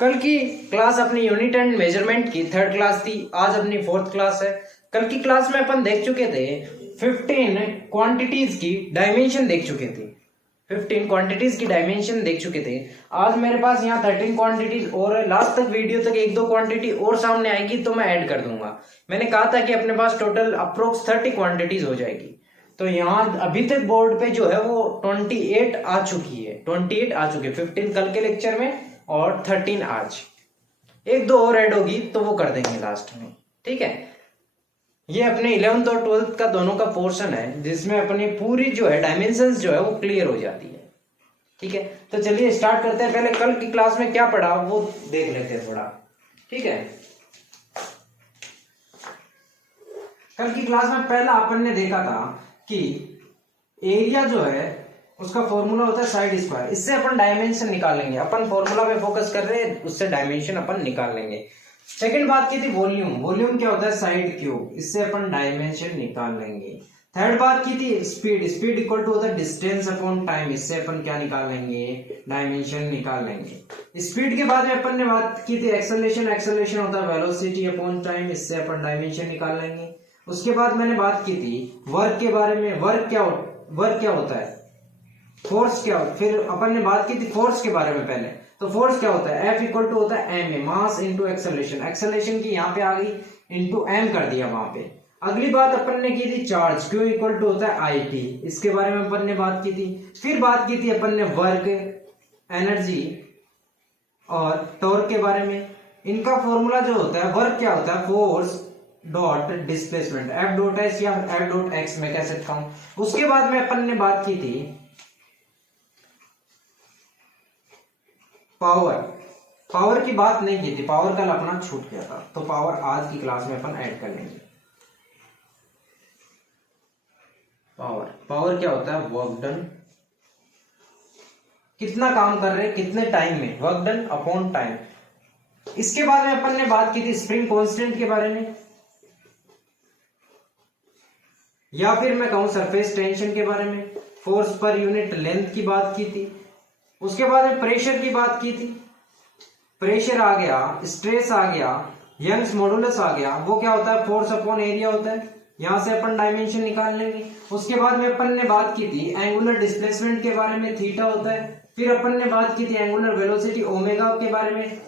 कल की क्लास अपनी यूनिट एंड मेजरमेंट की थर्ड क्लास थी, आज अपनी फोर्थ क्लास है। कल की क्लास में अपन देख चुके थे 15 क्वांटिटीज की डायमेंशन देख चुके थे। 15 क्वांटिटीज की डायमेंशन देख चुके थे। आज मेरे पास यहाँ 13 क्वांटिटीज और है। लास्ट तक वीडियो तक एक दो क्वांटिटी और सामने आएगी तो मैं ऐड कर दूंगा। मैंने कहा था कि अपने पास टोटल अप्रोक्स 30 क्वांटिटीज हो जाएगी। तो यहाँ अभी तक बोर्ड पे जो है वो 28 आ चुकी है। 28 आ चुकी है, 15 कल के लेक्चर में और 13 आज। एक दो और ऐड होगी तो वो कर देंगे लास्ट में, ठीक है। ये अपने 11th और 12th का दोनों का पोर्शन है जिसमें अपनी पूरी जो है डायमेंशंस जो है वो क्लियर हो जाती है, ठीक है। तो चलिए स्टार्ट करते हैं। पहले कल की क्लास में क्या पढ़ा वो देख लेते हैं थोड़ा, ठीक है। कल की क्लास में पहला अपन ने देखा था कि एरिया जो है उसका फॉर्मूला होता है साइड स्क्वायर। इससे अपन डायमेंशन निकालेंगे। अपन फॉर्मूला पे फोकस कर रहे हैं, उससे डायमेंशन अपन निकाल लेंगे। सेकंड बात की थी वॉल्यूम। वॉल्यूम क्या होता है? Side cube. इससे अपन डायमेंशन निकाल लेंगे। थर्ड बात की थी स्पीड। स्पीड इक्वल टू होता है डिस्टेंस अपॉन टाइम। इससे अपन क्या निकाल लेंगे? डायमेंशन निकाल लेंगे। स्पीड के बाद में अपन ने बात की थी एक्सेलरेशन। एक्सेलरेशन होता है वेलोसिटी अपॉन टाइम। इससे अपन डायमेंशन निकाल लेंगे। उसके बाद मैंने बात की थी वर्क के बारे में। वर्क क्या होता है? फोर्स क्या होता है? फिर अपन ने बात की थी फोर्स के बारे में पहले। तो फोर्स क्या होता है? F इक्वल टू होता है m a, mass into acceleration. Acceleration की यहाँ पे आ गई इंटू एम कर दिया वहां पे। अगली बात अपन ने की थी चार्ज। Q इक्वल टू होता है आई टी। इसके बारे में अपन ने बात की थी। फिर बात की थी अपन ने वर्क, एनर्जी और टॉर्क के बारे में। इनका फॉर्मूला जो होता है, वर्क क्या होता है? Force dot displacement, F dot S या एफ डॉट एक्स में कह सकता हूं। उसके बाद में अपन ने बात की थी पावर। पावर की बात नहीं की थी, पावर कल अपना छूट गया था, तो पावर आज की क्लास में अपन ऐड कर लेंगे। पावर क्या होता है? Work done. कितना काम कर रहे हैं कितने टाइम में, वर्क डन अपॉन टाइम। इसके बाद में अपन ने बात की थी स्प्रिंग कांस्टेंट के बारे में, या फिर मैं कहूं सरफेस टेंशन के बारे में। फोर्स पर यूनिट लेंथ की बात की थी। उसके बाद में प्रेशर की बात की थी। प्रेशर आ गया, स्ट्रेस आ गया, यंग्स मॉडुलस आ गया। वो क्या होता है? फोर्स अपॉन एरिया होता है। यहां से अपन डायमेंशन निकाल लेंगे। उसके बाद में अपन ने बात की थी एंगुलर डिस्प्लेसमेंट के बारे में, थीटा होता है। फिर अपन ने बात की थी एंगुलर वेलोसिटी ओमेगा के बारे में,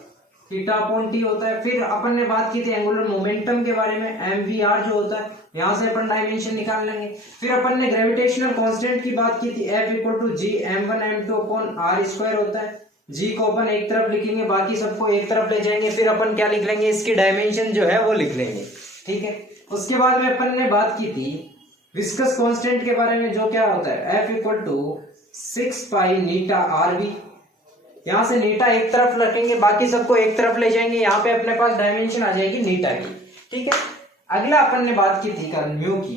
थीटा अपॉन टी होता है। फिर अपन ने बात की थी एंगुलर मोमेंटम के बारे में, एमवीआर जो होता है। यहां से अपन डायमेंशन निकाल लेंगे। फिर अपन ने ग्रेविटेशनल कांस्टेंट की बात की थी, F equal to G m1 m2 upon r square होता है। जी को अपन एक तरफ लिखेंगे, बाकी सबको एक तरफ ले जाएंगे। फिर अपन क्या लिख लेंगे? इसकी डायमेंशन जो है वो लिख लेंगे, ठीक है। उसके बाद में अपन ने बात की थी विस्कस कांस्टेंट के बारे में, जो क्या होता है? F equal to 6 pi eta r v. यहां से नीटा एक तरफ रखेंगे, बाकी सबको एक तरफ ले जाएंगे। यहाँ पे अपने पास डायमेंशन आ जाएगी नीटा की, ठीक है। अगला अपन ने बात की थी कल म्यू की,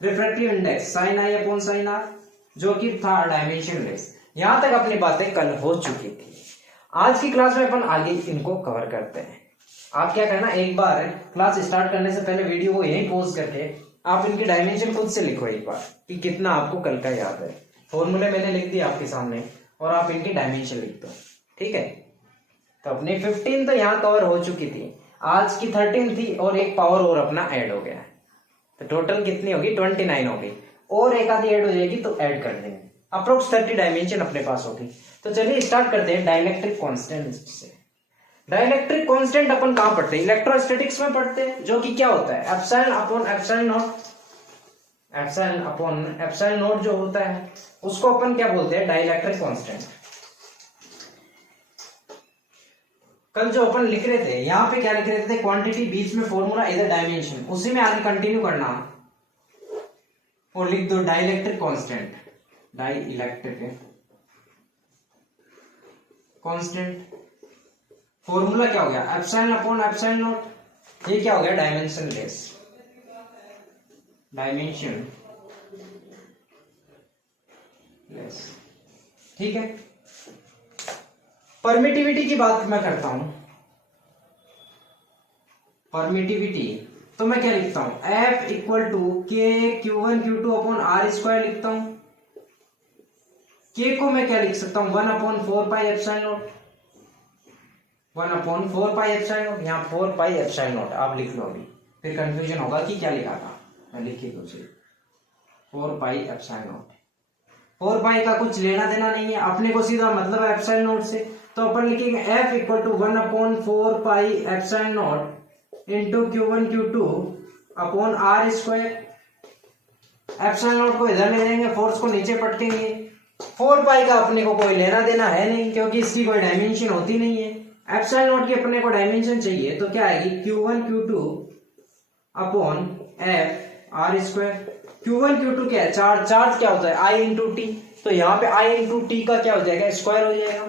refractive index sine i upon sine r, जो कि था डायमेंशन लेस। यहां तक अपनी बातें कल हो चुकी थी। आज की क्लास में अपन आगे इनको कवर करते हैं। आप क्या करना, एक बार क्लास स्टार्ट करने से पहले वीडियो को यहीं पॉज करके आप इनकी डायमेंशन खुद से लिखो एक बार कि कितना आपको कल का याद है। फॉर्मूले मैंने लिख दिए आपके सामने और आप इनकी डायमेंशन लिख दो, ठीक है। तो अपनी 15 तो यहाँ कवर हो चुकी थी, आज की 13 थी और एक पावर और अपना ऐड हो गया। तो टोटल कितनी होगी? 29 होगी। और एक आधी ऐड हो जाएगी तो ऐड कर देंगे। अप्रोक्स 30 डायमेंशन अपने पास होगी। तो चलिए स्टार्ट करते हैं डाइलेक्ट्रिक कांस्टेंट से। डाइलेक्ट्रिक कांस्टेंट अपन कहां पढ़ते हैं? इलेक्ट्रोस्टैटिक्स में पढ़ते हैं, जो कि क्या होता है? Epsilon upon epsilon not. Epsilon upon epsilon not जो होता है उसको अपन क्या बोलते हैं? Dielectric constant. कल जो अपन लिख रहे थे, यहां पे क्या लिख रहे थे? क्वांटिटी, बीच में फॉर्मूला, इधर डायमेंशन। उसी में आगे कंटिन्यू करना और लिख दो dielectric constant. Dielectric constant formula क्या हो गया? Epsilon upon epsilon not. ये क्या हो गया? Dimension less. डायमेंशन लेस, ठीक है। परमिटिविटी की बात मैं करता हूं। परमिटिविटी तो मैं क्या लिखता हूं? F इक्वल टू के Q1 Q2 upon r square लिखता हूं। K को मैं क्या लिख सकता हूं? 1 अपॉन 4 पाई एप्सिलॉन नॉट। 1/4πε0, यहाँ 4πε0 आप लिख लो अभी, फिर कंफ्यूजन होगा कि क्या लिखा था। मैं लिखी तो उसे 4πε0। 4π का कुछ लेना देना नहीं है, अपने को सीधा मतलब है ε0 से, तो अपन लिखेंगे F equal to 1/4πε0 into Q1 Q2 upon R square. ε0 को इधर ले जाएंगे, फोर्स को नीचे पटकेंगे। 4π का अपने को कोई लेना देना है नहीं, क्योंकि इसकी कोई डायमेंशन होती नहीं है। ε0 की अपने को डायमेंशन चाहिए, तो क्या आएगी Q1 Q2 upon F R square. Q1 Q2 क्या है, चार्ज। चार्ज क्या होता है I इंटू टी, तो यहाँ पे I इंटू टी का क्या हो जाएगा, स्क्वायर हो जाएगा।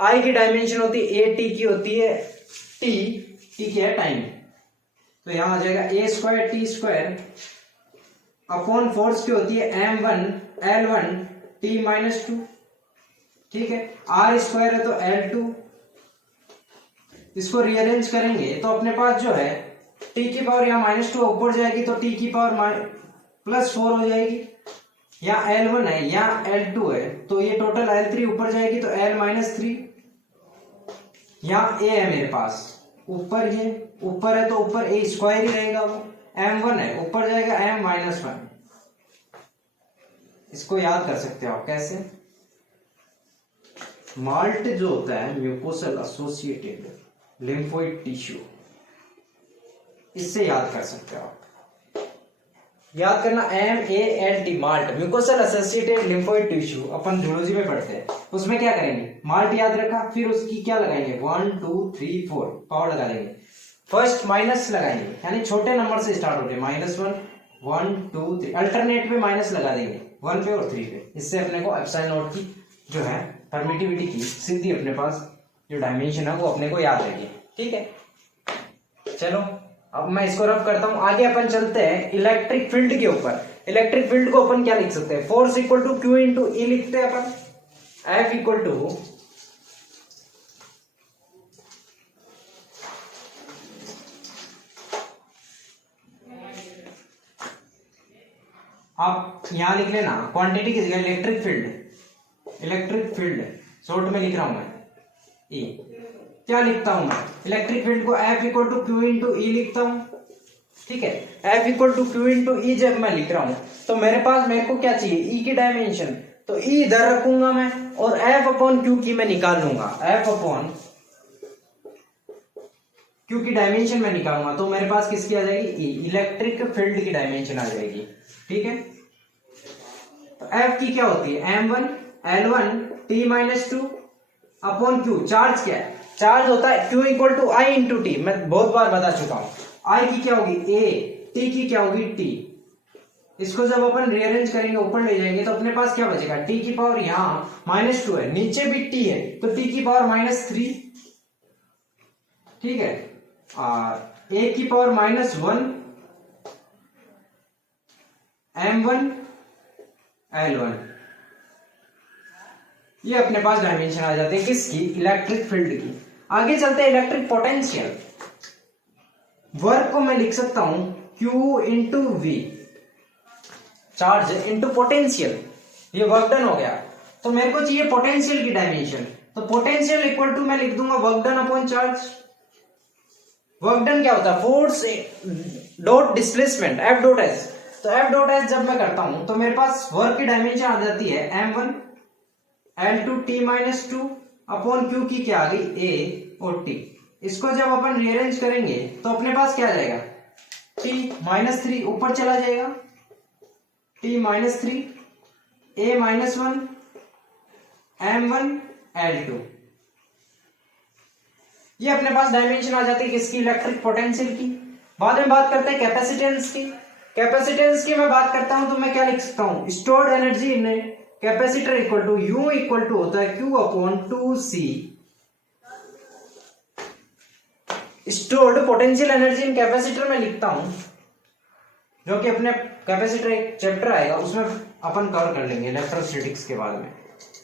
I की डायमेंशन होती है A, T की होती है T क्या है टाइम, तो यहाँ आ जाएगा A square T square upon force की होती है M1 L1 T माइनस 2। ठीक है, R स्क्वायर है तो L2। इसको रीअरेंज करेंगे तो अपने पास जो है T की पावर यहाँ -2 ऊपर जाएगी, तो T की पावर +4 हो जाएगी। यहाँ L1 है, यहाँ L2 है, तो ये टोटल L3 ऊपर जाएगी, तो L-3। यहाँ A है मेरे पास, ऊपर ये ऊपर है तो ऊपर A स्क्वायर ही रहेगा। वो M1 है, ऊपर जाएगा M-1। इसको याद कर सकते हो आप कैसे, माल्ट जो होता है म्यूकोसल एसोसिएटेड लिम्फोइड टिश्यू, इससे याद कर सकते हो आप। याद करना MALT malt, mucosal associated lymphoid tissue, अपन जूलॉजी में पढ़ते हैं। उसमें क्या करेंगे, माल्ट याद रखा, फिर उसकी क्या लगाएंगे 1 2 3 4 पावर लगा देंगे। फर्स्ट माइनस लगाएंगे, यानी छोटे नंबर से स्टार्ट होते हैं, -1 1 2 3, अल्टरनेट पे माइनस लगा देंगे 1 पे और 3 पे। इससे अपने को ε0 की जो है परमिटिविटी की सीधी अपने पास जो डायमेंशन है वो अपने को याद रहेगी। ठीक है, चलो अब मैं इसको रफ करता हूं। आगे अपन चलते हैं इलेक्ट्रिक फील्ड के ऊपर। इलेक्ट्रिक फील्ड को अपन क्या लिख सकते हैं, force equal to Q into E लिखते हैं अपन। F इक्वल टू आप यहां लिख लेना क्वांटिटी की जगह electric field. Electric field short में लिख रहा हूं मैं E। क्या लिखता हूं मैं, इलेक्ट्रिक फील्ड को F equal to Q into E लिखता हूं। ठीक है, F equal to Q into E जब मैं लिख रहा हूं, तो मेरे को क्या चाहिए, E की डायमेंशन, तो E इधर रखूंगा मैं और F अपॉन Q की मैं निकाल लूंगा। F अपॉन Q की डायमेंशन में निकालूंगा, तो मेरे पास किसकी आ जाएगी, E, इलेक्ट्रिक फील्ड की डायमेंशन आ जाएगी। ठीक है, तो F की क्या होती है M1 L1 T-2 upon Q। Charge क्या है, चार्ज होता है Q equal to I into t, मैं बहुत बार बता चुका हूं। I की क्या होगी A, T की क्या होगी T। इसको जब अपन रीअरेंज करेंगे, ऊपर ले जाएंगे, तो अपने पास क्या बचेगा, T की पावर यहाँ -2 है, नीचे भी T है, तो T की पावर -3। ठीक है, और A की पावर -1 M1 L1। ये अपने पास डायमेंशन आ जाते हैं किसकी, इलेक्ट्रिक फील्ड की। आगे चलते हैं इलेक्ट्रिक पोटेंशियल। वर्क को मैं लिख सकता हूं Q into V, charge into potential, ये वर्क डन हो गया। तो मेरे को चाहिए पोटेंशियल की डायमेंशन, तो पोटेंशियल इक्वल टू मैं लिख दूंगा work done upon charge. Work done क्या होता है, force dot displacement F dot S। तो F डॉट S जब मैं करता हूं, तो मेरे पास वर्क की डायमेंशन आ जाती है M1 L2 T-2 upon Q की क्या आ गई A और T। इसको जब अपन रीअरेंज करेंगे, तो अपने पास क्या आ जाएगा, T-3 ऊपर चला जाएगा, T-3 A-1 M1 L2। ये अपने पास डायमेंशन आ जाती है किसकी, इलेक्ट्रिक पोटेंशियल की। बाद में बात करते हैं कैपेसिटेंस की। कैपेसिटेंस की मैं बात करता हूं, तो मैं क्या लिख सकता हूं, stored energy in capacitor equal to U equal to होता है Q upon 2C। Stored potential energy in capacitor में लिखता हूं, जो कि अपने कैपेसिटर एक चैप्टर आएगा, उसमें अपन कवर कर लेंगे इलेक्ट्रोस्टैटिक्स के बाद में।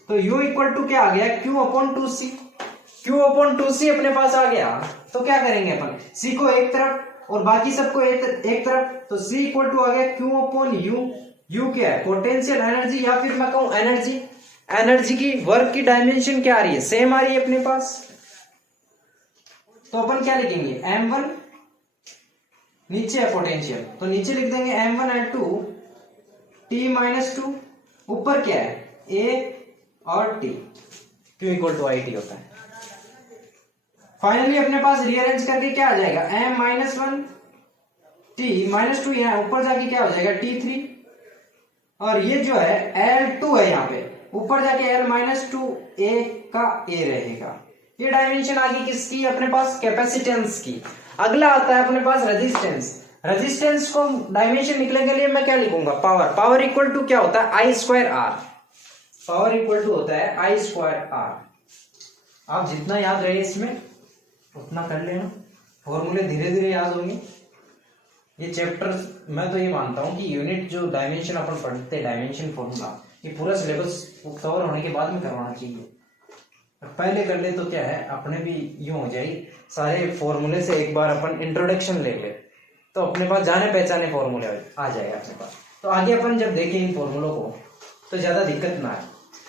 तो U इक्वल टू क्या आ गया, Q upon 2C। Q upon 2C अपने पास आ गया, तो क्या करेंगे अपन, C को एक तरफ और बाकी सबको एक तरफ, तो C इक्वल टू आ गया Q अपॉन U। U क्या है, पोटेंशियल एनर्जी, या फिर मैं कहूं एनर्जी। एनर्जी की वर्क की डायमेंशन क्या आ रही है, सेम आ रही है अपने पास। तो अपन क्या लिखेंगे m1, नीचे है पोटेंशियल तो नीचे लिख देंगे m1L2 T-2, ऊपर क्या है A और T, Q equal to IT होता है। फाइनली अपने पास रीअरेंज करके क्या आ जाएगा m-1 T-2, यहाँ ऊपर जाके क्या हो जाएगा T3, और ये जो है L2 है यहाँ पे, ऊपर जाके L-2 A का A रहेगा। ये डायमेंशन आ गई किसकी अपने पास कैपेसिटेंस की। अगला आता है अपने पास रेजिस्टेंस। रेजिस्टेंस को डायमेंशन निकलने के लिए मैं क्या लिखूंगा पावर। पावर इक्वल टू क्या होता है I square R। Power equal to होता है I स्क्वायर R। आप जितना याद रहे इसमें उतना कर लेना, फॉर्मूले धीरे धीरे याद होंगे। ये चैप्टर मैं तो ये मानता हूँ कि यूनिट जो डायमेंशन अपन पढ़ते हैं डायमेंशन फॉर्मूला, ये पूरा सिलेबस कवर होने के बाद में करवाना चाहिए। पहले कर ले तो क्या है अपने भी यूं हो जाएगी, सारे फॉर्मूले से एक बार अपन इंट्रोडक्शन ले ले तो अपने पास जाने पहचाने फॉर्मूले आ जाएगा अपने पास। तो आगे अपन जब देखें इन फॉर्मूलों को तो ज्यादा दिक्कत ना आए,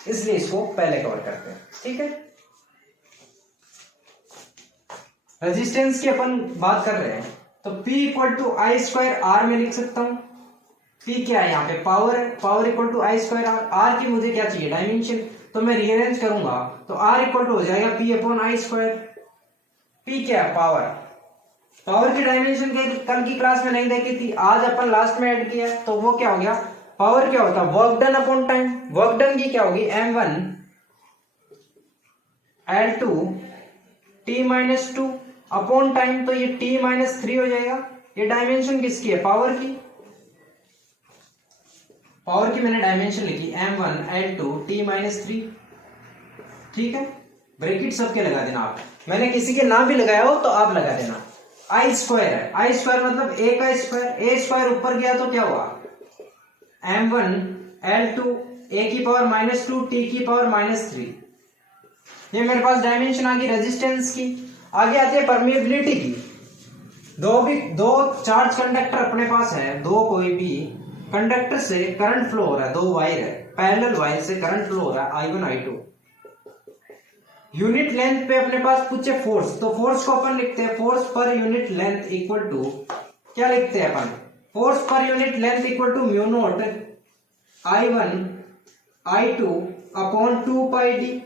इसलिए इसको पहले कवर करते हैं। ठीक है, रेजिस्टेंस की अपन बात कर रहे हैं तो P equal to I square R में लिख सकता हूं। P क्या है यहाँ पे पावर है, power equal to I square R। R की मुझे क्या चाहिए डायमेंशन, तो मैं रीअरेंज करूंगा तो R इक्वल टू हो जाएगा P upon I square. P क्या है पावर, पावर की डायमेंशन कल की क्लास में नहीं देखी थी, आज अपन लास्ट में ऐड किया तो वो क्या हो गया पावर क्या होता है work done upon time. Work done की क्या होगी m1 L2 T-2 upon time, तो ये T-3 हो जाएगा। ये डायमेंशन किसकी है पावर की, पावर की मैंने डायमेंशन लिखी m1 L2 T-3। ठीक है, ब्रैकेट सबके लगा देना आप, मैंने किसी के नाम भी लगाया हो तो आप लगा देना। I स्क्वायर है, I स्क्वायर मतलब A का स्क्वायर, A स्क्वायर ऊपर गया तो क्या हुआ m1 L2 A की पावर -2 T की पावर -3। ये मेरे पास डायमेंशन आ गई रेजिस्टेंस की। आगे आती है परमिएबिलिटी की। दो चार्ज कंडक्टर अपने पास है, दो कोई भी कंडक्टर से करंट फ्लो हो रहा है, दो वायर है, पैरेलल वायर से करंट फ्लो हो रहा है I1 I2। यूनिट लेंथ पे अपने पास पूछे फोर्स, तो फोर्स को अपन लिखते हैं फोर्स पर यूनिट लेंथ इक्वल टू क्या लिखते हैं अपन फोर्स पर unit length equal to mu naught I1 I2 upon 2 pi d।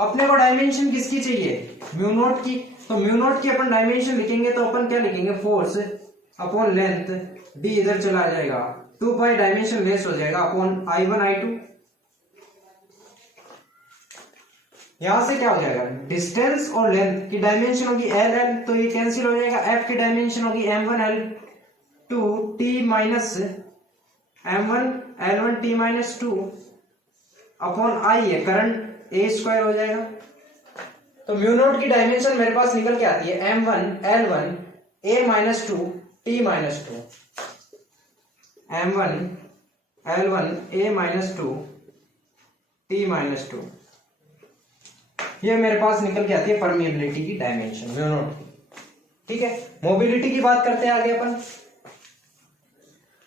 अपने को डायमेंशन किसकी चाहिए म्यू नॉट की, तो म्यू नॉट की अपन डायमेंशन लिखेंगे तो अपन क्या लिखेंगे फोर्स अपॉन लेंथ, d इधर चला जाएगा, 2 पाई डायमेंशन लेस हो जाएगा अपॉन I1 I2। यहां से क्या हो जाएगा डिस्टेंस और लेंथ की डायमेंशन होगी L L, तो ये कैंसिल हो जाएगा। F की डायमेंशन होगी m1 L2 T minus m1 L1 T-2 upon I है करंट A स्क्वायर हो जाएगा। तो म्यू नॉट की डायमेंशन मेरे पास निकल के आती है m1 L1 A-2 T-2 m1 L1 A-2 T-2। ये मेरे पास निकल के आती है परमिएबिलिटी की डायमेंशन म्यू नॉट की। ठीक है, मोबिलिटी की बात करते हैं आगे अपन।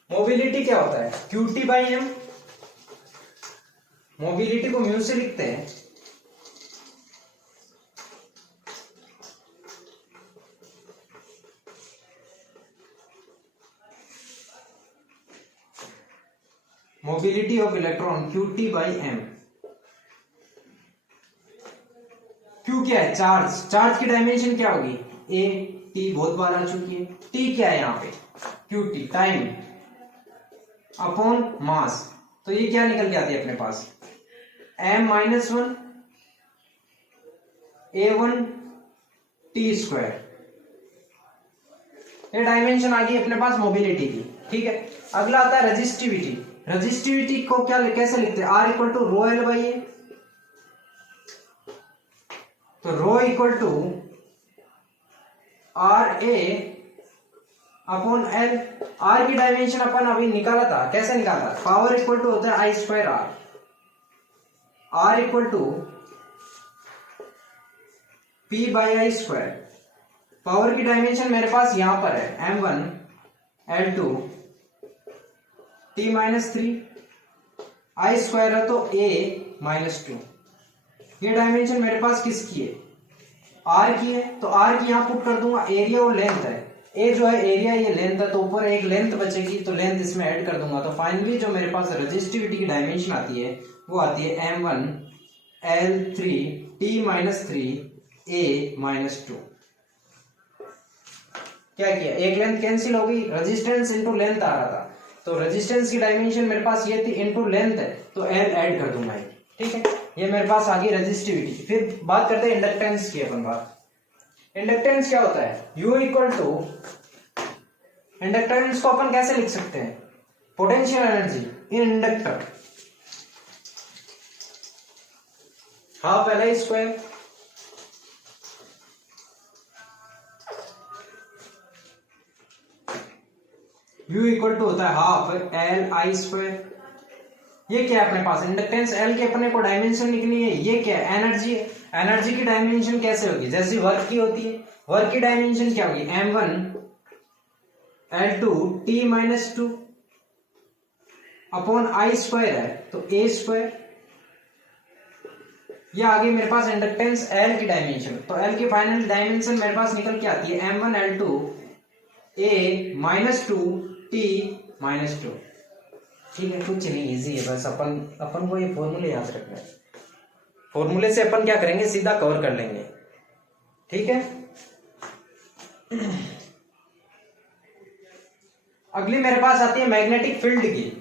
मोबिलिटी क्या होता है QT बाई M। मोबिलिटी को म्यू से लिखते हैं, mobility of electron QT by M। Q क्या है चार्ज, चार्ज की डायमेंशन क्या होगी A T, बहुत बार आ चुकी है। T क्या है यहाँ पे QT टाइम अपॉन मास, तो ये क्या निकल के आती है अपने पास m-1 A1 T स्क्वायर। ये डायमेंशन आ गई अपने पास मोबिलिटी की। ठीक है, अगला आता है रेजिस्टिविटी। रेजिस्टिविटी को क्या कैसे लिखते हैं R equal to rho L by A. तो rho equal to R A upon L. R की डायमेंशन अपन अभी निकाला था, कैसे निकाला था पावर इक्वल टू होता है I square R। R equal to P by I square. पावर की डायमेंशन मेरे पास यहां पर है m1 L2 T-3 I square है तो A-2। ये डायमेंशन मेरे पास किसकी है आर की है तो आर की यहाँ पुट कर दूंगा, एरिया और लेंथ है, ए जो है एरिया, ये लेंथ है, तो ऊपर एक लेंथ बचेगी तो लेंथ इसमें ऐड कर दूंगा। तो फाइनली जो मेरे पास रेजिस्टिविटी की डायमेंशन आती है वो आती है M1 L3 T-3 A-2। क्या किया, एक लेंथ कैंसिल हो गई, रेजिस्टेंस इनटू लेंथ आ रहा था, तो रेजिस्टेंस की डायमेंशन मेरे पास ये थी, इनटू लेंथ है तो L ऐड कर दूंगा। ठीक है, ये मेरे पास आ गई रेजिस्टिविटी। फिर बात करते हैं इंडक्टेंस की। अपन बात इंडक्टेंस क्या होता है, U इक्वल टू, इंडक्टेंस को अपन कैसे लिख सकते हैं, potential energy in inductor half Li square, U equal to होता है हाफ Li स्क्वायर। ये क्या है अपने पास, इंडक्टेंस L की अपने को डायमेंशन लिखनी है, ये क्या है, एनर्जी है। एनर्जी की डायमेंशन कैसे होगी, जैसे वर्क की होती है, वर्क की डायमेंशन क्या होगी, M1 L2 T-2 upon I square है तो A स्क्वायर। ये आ गई मेरे पास इंडक्टेंस L की डायमेंशन। तो L की फाइनल डायमेंशन मेरे पास निकल के आती है M1 L2 A-2 T-2। ठीक है, कुछ नहीं, इजी है, बस अपन को ये फॉर्मूले याद रखना है, फॉर्मूले से अपन क्या करेंगे, सीधा कवर कर लेंगे। ठीक है, अगली मेरे पास आती है मैग्नेटिक फील्ड की।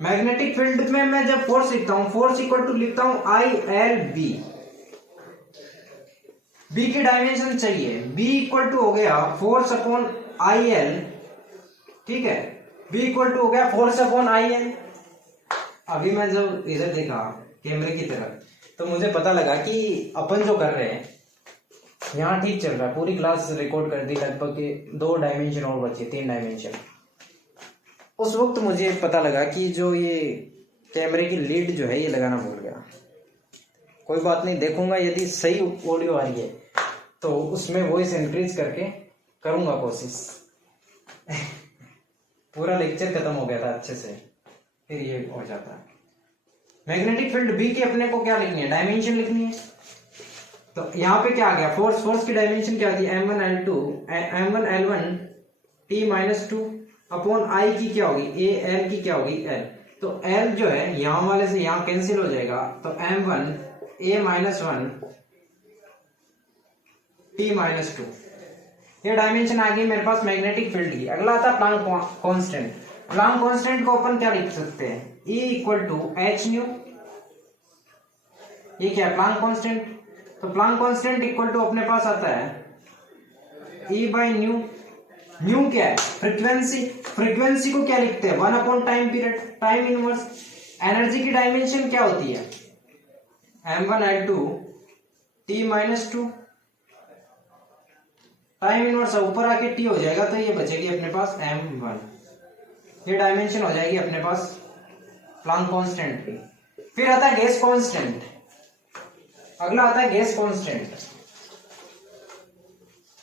मैग्नेटिक फील्ड में मैं जब फोर्स लिखता हूं, फोर्स इक्वल टू लिखता हूं ILB। बी की डायमेंशन चाहिए, बी इक्वल टू हो गया फोर्स अपॉन IL। ठीक है, बी इक्वल टू हो गया फोर्स अपॉन IL। अभी मैं जब इधर देखा कैमरे की तरफ तो मुझे पता लगा कि अपन जो कर रहे हैं यहाँ ठीक चल रहा है, पूरी क्लास रिकॉर्ड कर दी, लगभग 2 डायमेंशन और बचे, 3 डायमेंशन। उस वक्त मुझे पता लगा कि जो ये कैमरे की लीड जो है ये लगाना भूल गया। कोई बात नहीं, देखूंगा यदि सही ऑडियो आ रही है तो उसमें वॉइस इंक्रीज करके करूंगा कोशिश। पूरा लेक्चर खत्म हो गया था अच्छे से, फिर ये हो जाता है। मैग्नेटिक फील्ड बी की अपने को क्या लिखनी है, डायमेंशन लिखनी है। तो यहाँ पे क्या आ गया, फोर्स की डायमेंशन क्या थी, M1 L1 T-2 upon I की क्या होगी, L की क्या होगी, L। तो L जो है यहाँ वाले से यहाँ कैंसिल हो जाएगा, तो M1 A-1 T-2। ये डायमेंशन आ गई मेरे पास मैग्नेटिक फील्ड की। अगला आता है प्लांक कांस्टेंट। प्लांक कांस्टेंट को अपन क्या लिख सकते हैं, E equal to H nu. ये क्या है, प्लांक कांस्टेंट। तो प्लांक कांस्टेंट इक्वल टू अपने पास आता है E बाई न्यू। न्यू क्या है, फ्रीक्वेंसी। फ्रीक्वेंसी को क्या लिखते हैं, 1 upon time period, time inverse. Energy की डायमेंशन क्या होती है, M1 L2 T-2 time inverse ऊपर आके T हो जाएगा तो ये बचेगी अपने पास M1। ये डायमेंशन हो जाएगी अपने पास प्लांक कांस्टेंट की। फिर आता है गैस कांस्टेंट। अगला आता है gas constant,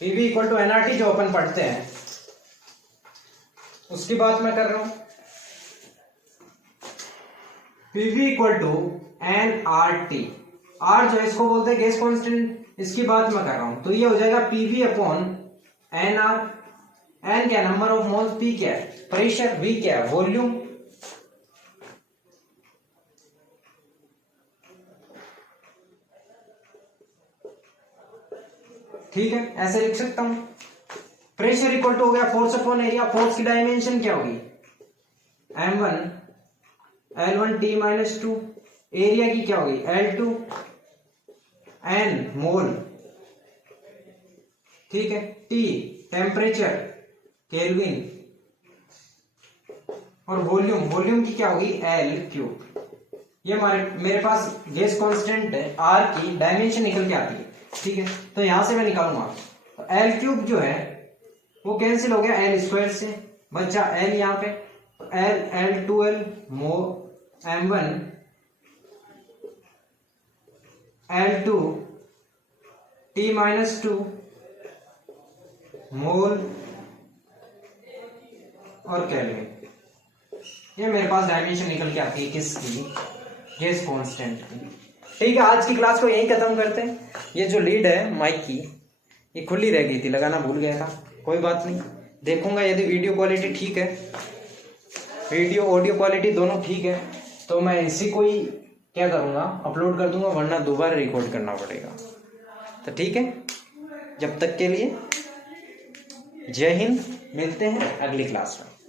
PV equal to nRT जो अपन पढ़ते हैं उसकी बात मैं कर रहा हूं। PV equal to nRT, R जो है इसको बोलते हैं गैस कांस्टेंट, इसकी बात मैं कर रहा हूं। तो ये हो जाएगा PV अपॉन NR। N क्या, नंबर ऑफ मोल्स, P क्या है, प्रेशर, V क्या है, वॉल्यूम। ठीक है, ऐसे लिख सकता हूं। प्रेशर इक्वल टू हो गया फोर्स अपॉन एरिया। फोर्स की डायमेंशन क्या होगी, M1 L1 T-2। एरिया की क्या होगी, L2 N मोल। ठीक है, T टेम्परेचर केल्विन, और वॉल्यूम, वॉल्यूम की क्या होगी, L क्यूब। ये मेरे पास गैस कांस्टेंट है, R की डायमेंशन निकल के आती है। ठीक है, तो यहां से मैं निकालूंगा तो L क्यूब जो है वो कैंसिल हो गया L स्क्वायर से, बचा L यहाँ पे, तो L2L मो M1 L2 T-2 मोल और केल्विन। ये मेरे पास डायमेंशन निकल के आती है किसकी, गैस कांस्टेंट की। ठीक है, आज की क्लास को यहीं खत्म करते हैं। ये जो लीड है माइक की, ये खुली रह गई थी, लगाना भूल गया था, कोई बात नहीं। देखूंगा यदि वीडियो क्वालिटी ठीक है, वीडियो ऑडियो क्वालिटी दोनों ठीक है, तो मैं इसी को ही क्या करूँगा, अपलोड कर दूंगा, वरना दोबारा रिकॉर्ड करना पड़ेगा। तो ठीक है, जब तक के लिए जय हिंद, मिलते हैं अगली क्लास में।